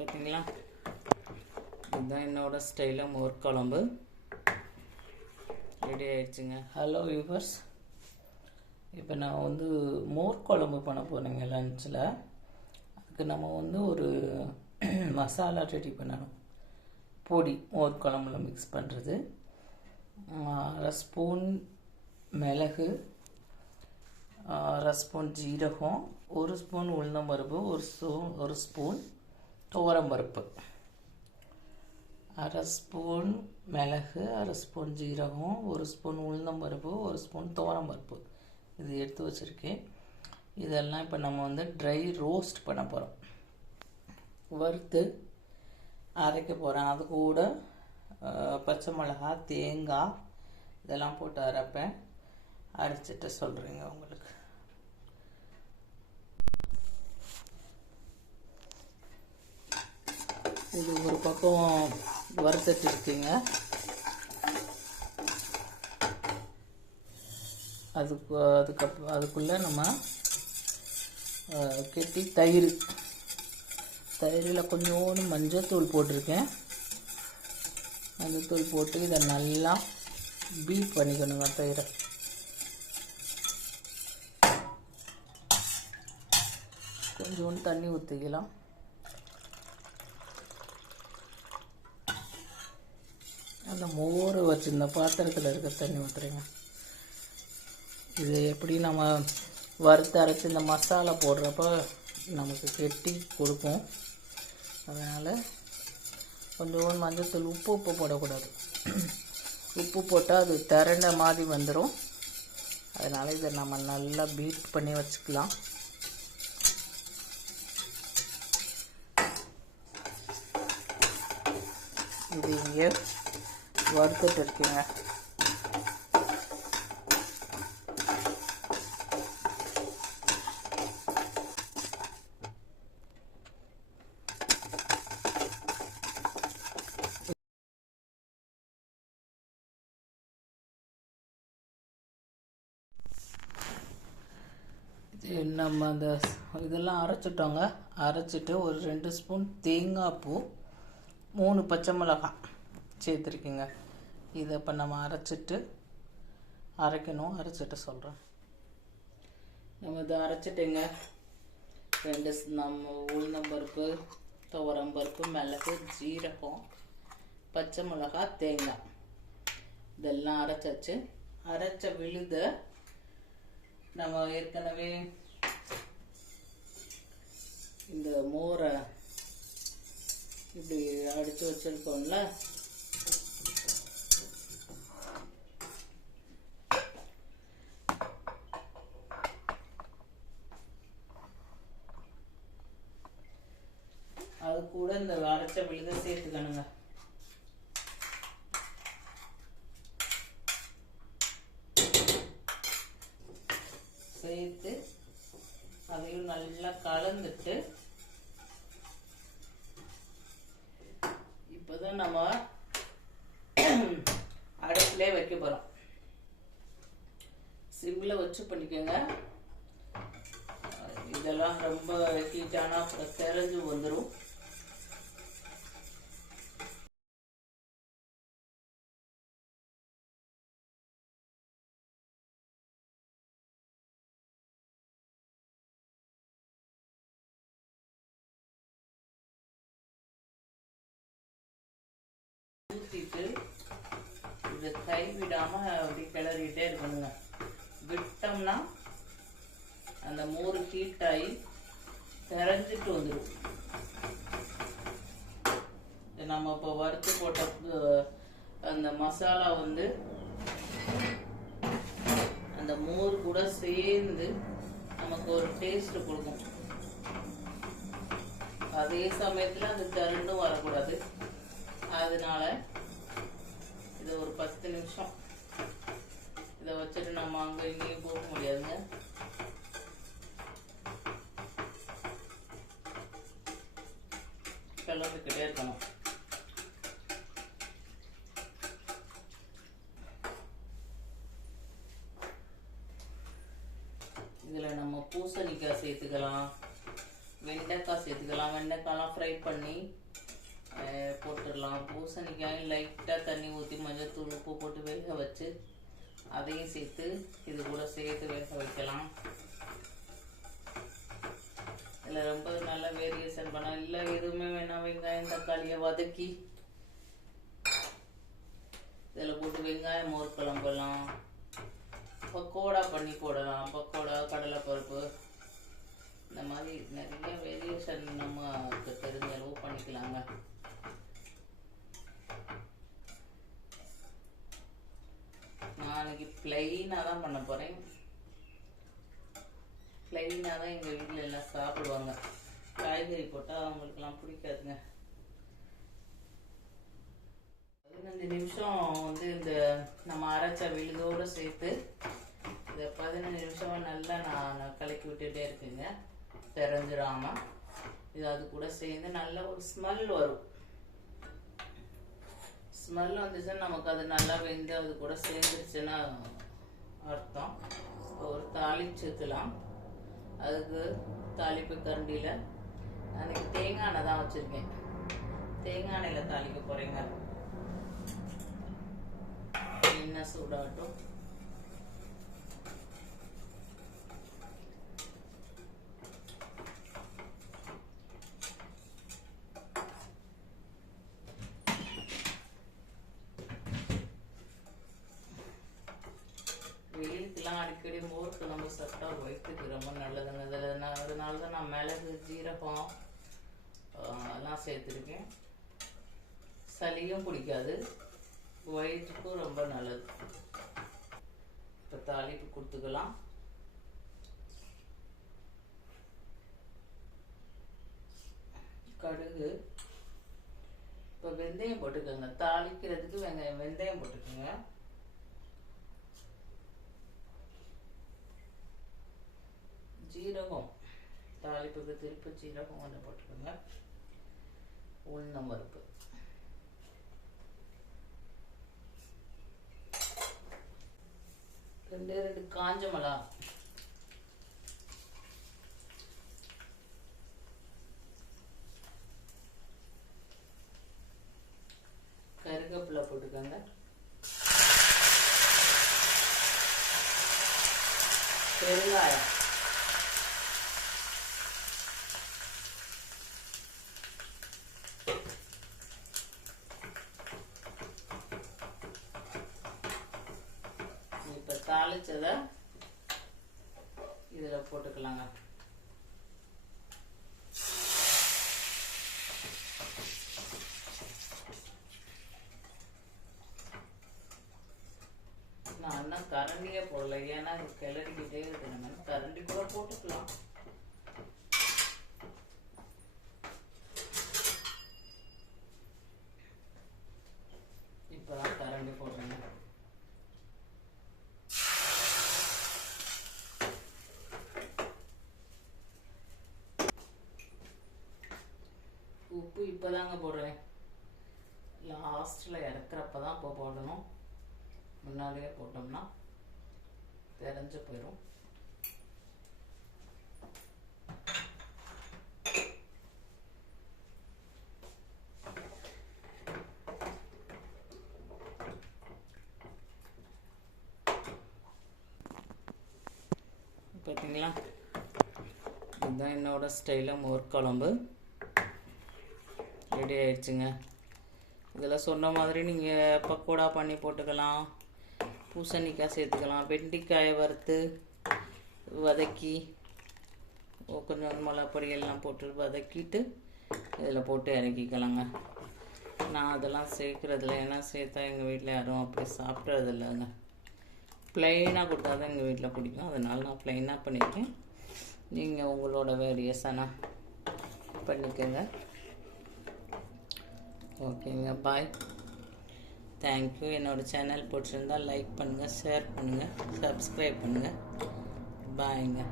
பார்த்தீங்களா, இதுதான் என்னோட ஸ்டைலில் மோர் குழம்பு ரெடி ஆயிடுச்சுங்க. ஹலோ வியூவர்ஸ், இப்போ நான் வந்து மோர் குழம்பு பண்ண போகிறேங்க லஞ்சில். அதுக்கு நம்ம வந்து ஒரு மசாலா ரெடி பண்ணணும். பொடி மோர் குழம்புல மிக்ஸ் பண்ணுறது. 1 ஸ்பூன் மிளகு, 1 ஸ்பூன் ஜீரகம், 1 ஸ்பூன் உளுந்தம்பருப்பு, 1 ஸ்பூன் துவரம்பருப்பு. 1/2 ஸ்பூன் மிளகு, 1/2 ஸ்பூன் ஜீரகம், 1 ஸ்பூன் உளுந்தம்பருப்பு, 1 ஸ்பூன் துவரம்பருப்பு இது எடுத்து வச்சுருக்கேன். இதெல்லாம் இப்போ நம்ம வந்து ட்ரை ரோஸ்ட் பண்ண போகிறோம். வறுத்து அரைக்க போகிறேன். அது கூட பச்சை மிளகா, தேங்காய் இதெல்லாம் போட்டு அரைப்பேன். அரைச்சிட்டு சொல்கிறேங்க உங்களுக்கு. இது ஒரு பக்கம் வறுத்துட்டு இருக்குங்க. அதுக்குள்ளே நம்ம கெட்டி தயிரில் கொஞ்சோண்டு மஞ்சத்தூள் போட்டிருக்கேன். மஞ்சத்தூள் போட்டு இதை நல்லா பீட் பண்ணிக்கணுங்க. தயிரை கொஞ்சோண்டு தண்ணி ஊற்றிக்கலாம். அந்த மோர் வச்சுருந்த பாத்திரத்தில் இருக்க தண்ணி ஊற்றுறேங்க. இது எப்படி நம்ம வறுத்து அரைச்சி இந்த மசாலா போடுறப்ப நமக்கு கெட்டி கொடுக்கும். அதனால் கொஞ்சோண்டு மஞ்சத்தூள், உப்பு போடக்கூடாது. உப்பு போட்டால் அது திரண்ட மாதிரி வந்துடும். அதனால் இதை நம்ம நல்லா பீட் பண்ணி வச்சுக்கலாம். இது இங்கே வறுத்துட்டு இருக்கீங்க. நம்ம அந்த இதெல்லாம் அரைச்சிட்டோங்க. அரைச்சிட்டு ஒரு 2 ஸ்பூன் தேங்காய் பூ, 3 பச்சை மிளகாய் சேர்த்துருக்கீங்க. இதை இப்போ நம்ம அரைக்கணும். அரைச்சிட்டு சொல்கிறேன். நம்ம இதை அரைச்சிட்டுங்க. 2 நம்ம உளுந்தம்பருப்பு, துவரம்பருப்பு, மிளகு, ஜீரகம், பச்சை மிளகாய், தேங்காய் இதெல்லாம் அரைச்சாச்சு. அரைச்ச விழுதை நம்ம ஏற்கனவே இந்த மோரை இப்படி அடித்து வச்சுருக்கோம்ல, அது கூட இந்த அரைச்ச விழுதை சேர்த்துக்கணுங்க. சேர்த்து அதையும் நல்லா கலந்துட்டு இப்போதான் நம்ம அடுப்பிலே வைக்க போகிறோம். சிம்மில் வச்சு பண்ணிக்கோங்க. இதெல்லாம் ரொம்ப ஹீட்டானா அப்புறம் தெரிஞ்சு வந்துடும். ஊற்றிட்டு இதை கைவிடாமல் அப்படி கிளறிட்டே இருக்கணுங்க. விட்டோம்னா அந்த மோர் ஹீட்டாகி திறஞ்சிட்டு வந்துடும். நம்ம இப்போ வறுத்து போட்ட அந்த மசாலா வந்து அந்த மோர் கூட சேர்ந்து நமக்கு ஒரு டேஸ்ட் கொடுக்கும். அதே சமயத்தில் அது திரண்டும் வரக்கூடாது. அதனால இதை ஒரு 10 நிமிஷம் இதை வச்சுட்டு நம்ம அங்கே இங்கேயும் போக முடியாதுங்க. கிளம்பிக்கிட்டே இருக்கணும். இதில் நம்ம பூசணிக்காய் சேர்த்துக்கலாம், வெண்டைக்காய் சேர்த்துக்கலாம். வெண்டைக்காய்லாம் ஃப்ரை பண்ணி போட்டுடலாம். பூசணிக்காய் லைட்டாக தண்ணி ஊற்றி மஞ்சள் தூள் உப்பு போட்டு வேக வச்சு அதையும் சேர்த்து இது கூட சேர்த்து வேக வைக்கலாம். இதில் ரொம்ப நல்ல வேரியேஷன் பண்ணலாம். இல்லை எதுவுமே வேணாம், வெங்காயம் தக்காளியை வதக்கி இதில் போட்டு வெங்காயம் மோர் குழம்பெல்லாம் பக்கோடா பண்ணி போடலாம். பக்கோடா, கடலைப்பருப்பு, இந்த மாதிரி நிறைய வேரியேஷன் நமக்கு தெரிஞ்ச அளவு பண்ணிக்கலாங்க. நான் இன்னைக்கு பிளெயினாக தான் பண்ண போகிறேன். பிளெயினாக தான் எங்கள் வீட்டில் எல்லாம் சாப்பிடுவாங்க. காய்கறி போட்டால் அவங்களுக்குலாம் பிடிக்காதுங்க. 15 நிமிஷம் வந்து இந்த நம்ம அரைச்ச விழுதோடு சேர்த்து இதை 15 நிமிஷம் நல்லா நான் கலக்கி விட்டுட்டே இருக்குங்க, தெரிஞ்சிடாம. இது அது கூட சேர்ந்து நல்ல ஒரு ஸ்மெல் வரும். ஸ்மெல் வந்துச்சுன்னா நமக்கு அது நல்லா வெந்து அது கூட சேர்ந்துருச்சுன்னா அர்த்தம். ஒரு தாளிப்பு சேர்த்துலாம். அதுக்கு தாளிப்பு கரண்டியில் அன்றைக்கி தேங்காய் எண்ணெய் தான் வச்சுருக்கேன். தேங்காய் எண்ணெயில் தாளிக்க போகிறேங்க. எண்ணெய் சூடாகட்டும். வெயிலுக்கெல்லாம் அடிக்கடி மோர் குழம்பு சாப்பிட்டா வயிற்றுக்கு ரொம்ப நல்லதுங்க. அதனால தான் நான் மிளகு, ஜீரகம் எல்லாம் சேர்த்துருக்கேன். சளியும் பிடிக்காது, வயிற்றுக்கும் ரொம்ப நல்லது. இப்போ தாளிப்பு கொடுத்துக்கலாம். கடுகு, இப்போ வெந்தயம் போட்டுக்கோங்க. தாளிக்கிறதுக்கு வெந்தயம் போட்டுக்கோங்க. ஜீரகம், தாளிப்புக்கு திருப்பி ஜீரகம் ஒன்று போட்டுக்கோங்க. உளுந்தம் பருப்பு, ரெண்டு காஞ்ச மிளகா, கருவேப்பிலை போட்டுக்கோங்க. பெருங்காயம், இப்போ தாளிச்சதை இதில் போட்டுக்கலாங்க. நான் இன்னும் கரண்டியே போடல, ஏன்னா இது கிளறிக்கிட்டே இருக்கு. நம்ம கரண்டி கூட போட்டுக்கலாம். இப்போதான் கரண்டி போடுறேங்க. உப்பு இப்போதாங்க போடுறேன். லாஸ்ட்டில் இறக்குறப்ப தான் இப்போ போடணும். முன்னாடியே போட்டோம்னா தெரிஞ்சு போயிடும். பார்த்தீங்களா, இதுதான் என்னோட ஸ்டைலில் மோர் குழம்பு ரெடி ஆயிடுச்சுங்க. இதில் சொன்ன மாதிரி நீங்கள் பக்கோடா பண்ணி போட்டுக்கலாம். பூசணிக்காய் சேர்த்துக்கலாம். வெண்டைக்காயை வறுத்து வதக்கி கொஞ்சம் மிளகாப்பொடி எல்லாம் போட்டு வதக்கிட்டு இதில் போட்டு இறக்கிக்கலாங்க. நான் அதெல்லாம் சேர்க்குறதில்ல, ஏன்னா சேர்த்தா எங்கள் வீட்டில் யாரும் அப்படி சாப்பிட்றது இல்லைங்க. ப்ளைனாக கொடுத்தா தான் எங்கள் வீட்டில் பிடிக்கும். அதனால் நான் ப்ளைனாக பண்ணியிருக்கேன். நீங்கள் உங்களோட வேரியேஷனாக பண்ணிக்கோங்க. ஓகேங்க, பாய், தேங்க்யூ. என்னோடய சேனல் பிடிச்சிருந்தால் லைக் பண்ணுங்கள், ஷேர் பண்ணுங்கள், சப்ஸ்கிரைப் பண்ணுங்கள். பாய்ங்க.